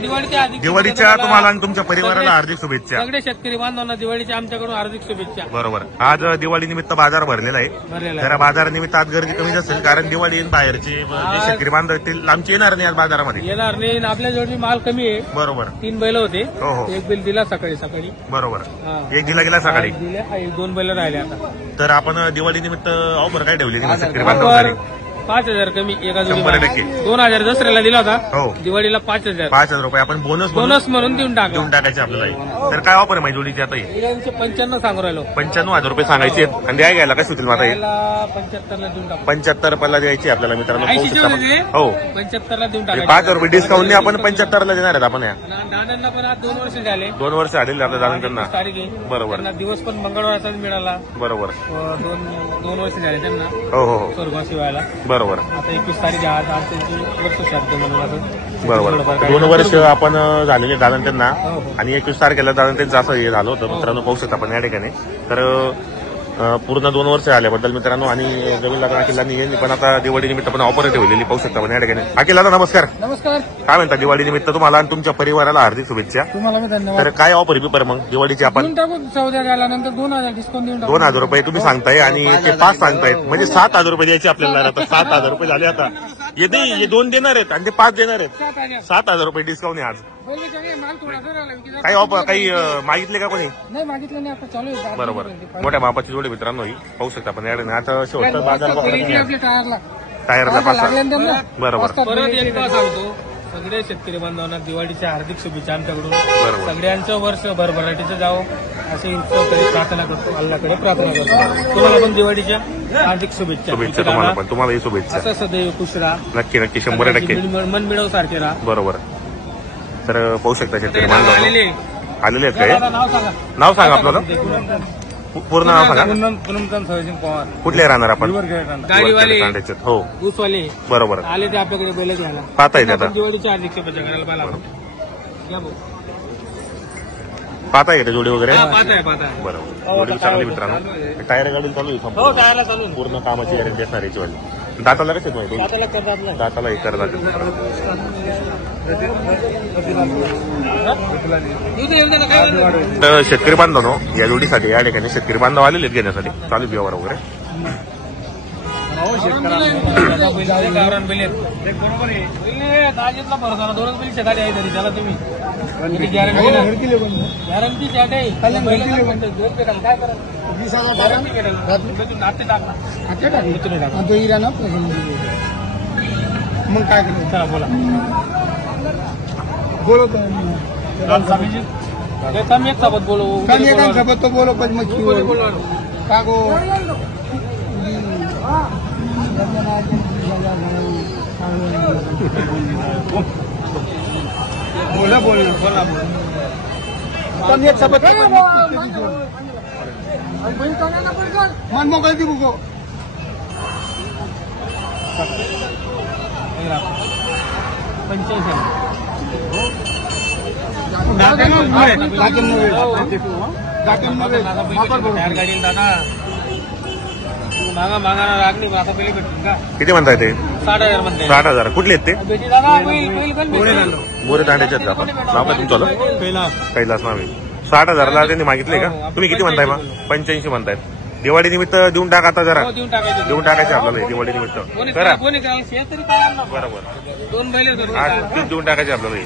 दिवाळीच्या तुम्हाला आणि तुमच्या परिवाराला हार्दिक शुभेच्छा. सगळे शेतकरी बांधवांना दिवाळीच्या आमच्याकडून हार्दिक शुभेच्छा. बरोबर. आज दिवाळी निमित्त बाजार भरलेला आहे. जरा बाजार निमित्त आज गर्दी कमी असेल कारण दिवाळी बाहेरचे शेतकरी बांधव लांबचे येणार नाही आज बाजारामध्ये. येणार नाही. आपल्या जोडी माल कमी आहे. बरोबर. 3 बैल होते. हो. एक बैल दिला सकाळी. बरोबर. एक दिला गेला सकाळी. 2 बैल राहिले आता. तर आपण दिवाळी निमित्त ऑफर काय ठेवली शेतकरी बांधवांसाठी? 5,000 कमी एका जोडी. 100% 2,000 दसऱ्याला दिला होता. हो. दिवाळीला 5,000. 5,000 रुपये आपण बोनस म्हणून देऊन टाकायचे आपल्याला. तर काय ऑफर आहे माझी जोडीची आता? 95 सांगू राहिलो. 95,000 रुपये सांगायचे आणि द्याय घ्यायला काय सुचेल आता? 75ला देऊन टाकू. 75 रुपयाला द्यायची आपल्याला मित्रांनो. 80 हो. 75ला देऊन टाकायचे. 5,000 रुपये डिस्काउंटने आपण 75ला देणार आहेत आपण. या दादांना पण आज 2 वर्ष झाले. 2 वर्ष आलेले आपल्या दादांना. तारीख आहे. बरोबर. दिवस पण मंगळवारचाच मिळाला. बरोबर. 2 वर्ष झाले त्यांना. हो. स्वर्गवासी व्हायला. बरोबर. आता 21 तारीख आज त्यांची वर्ष शांत म्हणून. बरोबर. 2 वर्ष आपण झालेले दादा त्यांना आणि 21 तारखेला दादा त्यांचं असं हे झालं होतं मित्रांनो. पाहू शकता आपण या ठिकाणी. तर पूर्ण 2 वर्ष आल्याबद्दल मित्रांनो. आणि जमीन लागणार अखिलांनी पण आता दिवाळी निमित्त पण ऑफर ठेवलेली पाहू शकता आपण या ठिकाणी. अखिल दादा नमस्कार. नमस्कार. काय म्हणता? दिवाळी निमित्त तुम्हाला आणि तुमच्या परिवाराला हार्दिक शुभेच्छा. तुम्हाला धन्यवाद. तर काय ऑफर पेपर मग दिवाळीची आपण? 2,000 डिस्काउंट देऊन 2,000 रुपये तुम्ही सांगताय आणि ते 5 सांगतायत म्हणजे 7,000 रुपये द्यायचे आपल्याला. आता 7,000 रुपये झाले. आता हे 2 देणार आहेत आणि ते 5 देणार आहेत. 7,000 रुपये डिस्काउंट आहे आज. काही ऑफर काही मागितले का कोणी? नाही मागितलं नाही. आता चालू आहे. बरोबर. मोठ्या मापाची जोडी मित्रांनो ही पाहू शकता आपण. आता शेवटचा बाजार टायरला 5. बरोबर. परत एकदा सांगतो सगळे शेतकरी बांधवांना दिवाळीच्या हार्दिक शुभेच्छा आमच्याकडून. बरोबर. सगळ्यांचं वर्ष भरभराटीचं जावं असे प्रार्थना करतो. अल्लाकडे प्रार्थना करतो. तुम्हाला पण दिवाळीच्या हार्दिक शुभेच्छा. तुम्हाला पण. तुम्हालाही शुभेच्छा. असं सदैव खुश राहा. नक्की 100%. मन मिळव सारखे राहा. बरोबर. तर पाहू शकता शेतकरी बांधव आलेले आहेत काय? नाव सांगा आपल्याला. पूर्ण नाव सांगा. पवार. कुठले राहणार आपण? गाडीवाले. हो. ऊसवाले. बरोबर. आले ते आपल्याकडे बैल घ्यायला. पाहता येते आता. दिवाळीच्या हार्दिक शुभेच्छा करायला पाहता येते जोडी वगैरे. पाहताय. बरोबर. जोडी चांगली मित्रांनो. टायर गाडी चालू आहे. हो टायरला चालू. पूर्ण कामाची गॅरंटी असणार याची वाली. दाताला कसे माहिती? दाताला हे करतात. तर शेतकरी बांधव या जोडीसाठी या ठिकाणी शेतकरी बांधव आलेले घेण्यासाठी चालू व्यवहार वगैरे. मग काय चला बोला. बोलो कम एक सोबत बोलो. कम एकांसोबत तो बोलो पण मग का गो. बोला कम एक सोबत मन मोकळे ती बुको. किती म्हणताय ते? 60,000 म्हणते. 60,000. कुठले आहेत ते? बोरे तांड्याचे आहेत आपण. नाव काय तुमचं? कैलास नाव आहे. 60,000ला त्यांनी मागितले का? तुम्ही किती म्हणताय मग? 85 म्हणतायत. दिवाळी निमित्त देऊन टाका आता जरा. देऊन टाकायचे आपल्याला दिवाळी निमित्त. करा. बरोबर. 2 बैल देऊन टाकायचे आपल्याला.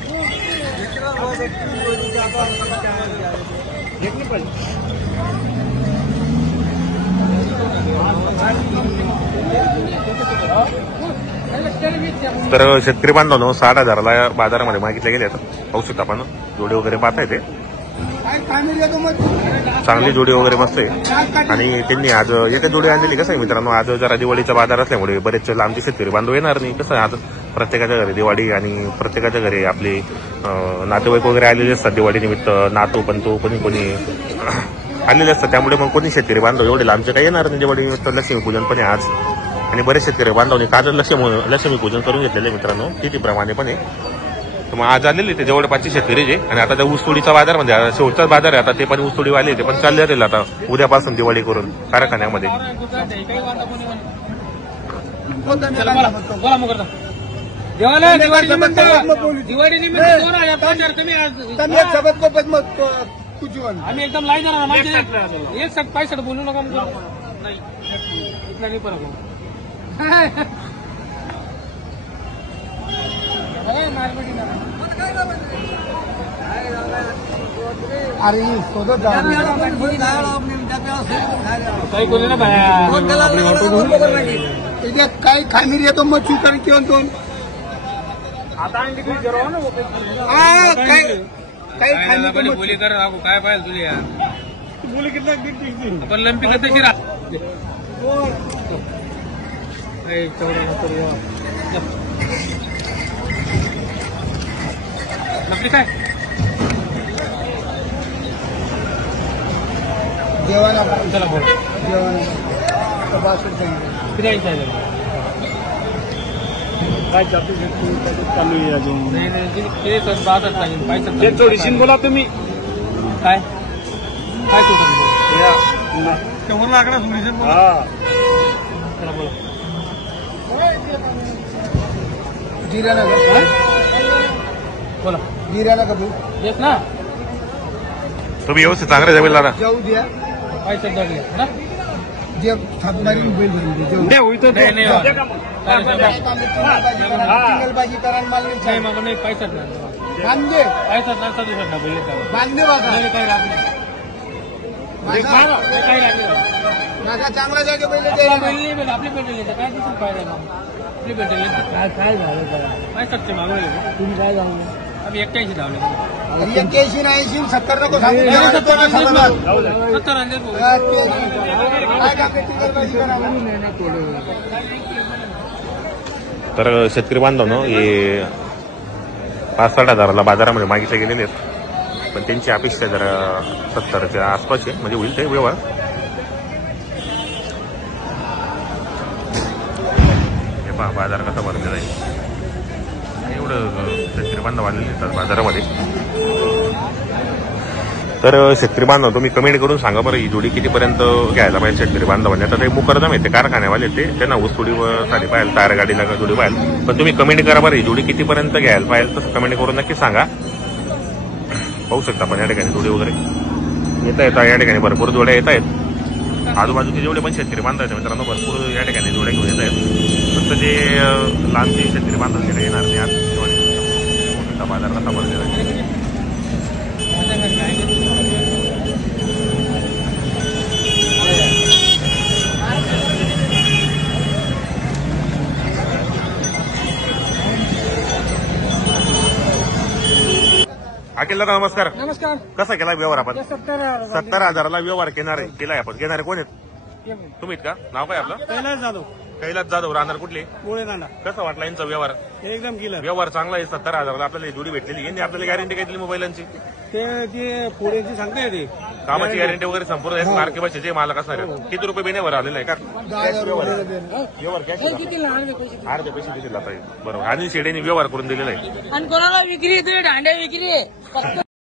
तर शेतकरी बांधवांनो 60,000ला बाजारामध्ये मागितले गेले. पाहू शकता आपण जोडी वगैरे पाहता येते. चांगली जोडी वगैरे मस्त आहे. आणि त्यांनी आज एका जोडी आणलेली. कसं आहे मित्रांनो आज जरा दिवाळीचा बाजार असल्यामुळे बरेच लांबचे शेतकरी बांधव येणार नाही. कसं आज प्रत्येकाच्या घरी दिवाळी आणि प्रत्येकाच्या घरी आपले नातेवाईक वगैरे आलेले असतात दिवाळी निमित्त. नातू पंतू कोणी आलेले असतात. त्यामुळे मग कोणी शेतकरी बांधव एवढे लांबचे काही येणार नाही दिवाळी निमित्त. लक्ष्मीपूजन पण आहे आज आणि बरेच शेतकरी बांधवांनी काल लक्ष्मीपूजन करून घेतलेले मित्रांनो तिथीप्रमाणे पण आहे. तर मग आज आलेले ते जवळपासचे शेतकरी जे. आणि आता त्या ऊसतोडीचा बाजार म्हणजे शेवटचाच बाजार आहे आता. ते पण ऊसतोडीवाले ते पण चालले जातील आता उद्यापासून दिवाळी करून कारखान्यामध्ये. देवाला दिवाळी निमित्त 2,000 कमी आज आम्ही एकदम लाई जाणार माहिती एक सट पैसा बोलू नका नाही इथला नाही परत अरे शोधत जा काही कोणी ना बाया काही खामीर येतो मग चुकार किंवा दोन काही खामीर बोली कर काय पाहिजे तुझे यार बोली कितना आपण लंपी कशाची राहते नकली काय जेवणा चला बोल जेवणा किती काय चालू आहे अजून ते सर बाजात लागेल पैसा थोडीशी बोला तुम्ही काय काय तेवढं लागणार थोडीशी चला बोला जिऱ्याला का बोला जिऱ्याला का भाऊ येत ना तुम्ही व्यवस्थित चांगले जमेल दादा जाऊ द्या पैसा लागले ना जे थापमारी मोबाईल भरून भाजी करा माल नाही मग नाही पैसाच नाही बांधे पैसाच नसता दिसत ना बोलले बांधे बाबा काही लागले काही लागले माझा चांगला जागे पहिले आपली भेटेल काय दिसून पाहिजे आपली भेटेल काय झालं पैसाचे मागवले तुम्ही काय झालं आम्ही 81 धावले 81 80 70 नको सांगू 70 तर शेतकरी बांधव हे 5-7 हजाराला बाजारामध्ये मागितले गेलेले आहेत पण त्यांची अपेक्षा जरा 70च्या आसपास आहे म्हणजे होईल ते व्यवहार हे पहा बाजार कसा भरलेला आहे एवढं शेतकरी बांधव आलेले आहेत बाजारामध्ये तर शेतकरी बांधव तुम्ही कमेंट करून सांगा बरं ही जोडी कितीपर्यंत घ्यायला पाहिजे शेतकरी बांधवांनी आता ते मुकरदम येते कारखान्यावाले ते त्यांना ऊसतोडीसाठी पाहिजे टायर गाडीला जोडी पाहिजे पण तुम्ही कमेंट करा बरं ही जोडी कितीपर्यंत घ्यायला पाहिजे तसं कमेंट करून नक्की सांगा पाहू शकता आपण या ठिकाणी जोडी वगैरे येता या ठिकाणी भरपूर जोड्या येत आहेत आजूबाजूचे जेवढे पण शेतकरी बांधव आहेत मित्रांनो भरपूर या ठिकाणी जोड्या घेऊन येत आहेत फक्त जे लांबचे शेतकरी बांधव तिथे येणार नाही आज बाजार कसा भरलेला आहे अखिल दादा नमस्कार नमस्कार कसा केला व्यवहार आपण 70 70,000ला व्यवहार केलाय आपण घेणारे कोण आहेत तुम्ही का नाव काय आपलं कैलास जाधव कैलास जाधव राहणार कुठले गोळे दांडा कसा वाटला यांचा व्यवहार एकदम गेलं व्यवहार चांगला आहे 70,000ला आपल्याला ही जोडी भेटलेली यांनी आपल्याला गॅरंटी काय दिली मोबाईलांची ते जे पुढेची सांगते ते कामाची गॅरंटी वगैरे संपूर्ण मार्के भाषेचे मालक असणार आहेत किती रुपये बिनेवर आलेला आहे का व्यवहार कॅश अर्धे पैसे दिले आता बरोबर आणि शेडेने व्यवहार करून दिलेला आहे आणि कोणाला विक्री दांड्या विक्री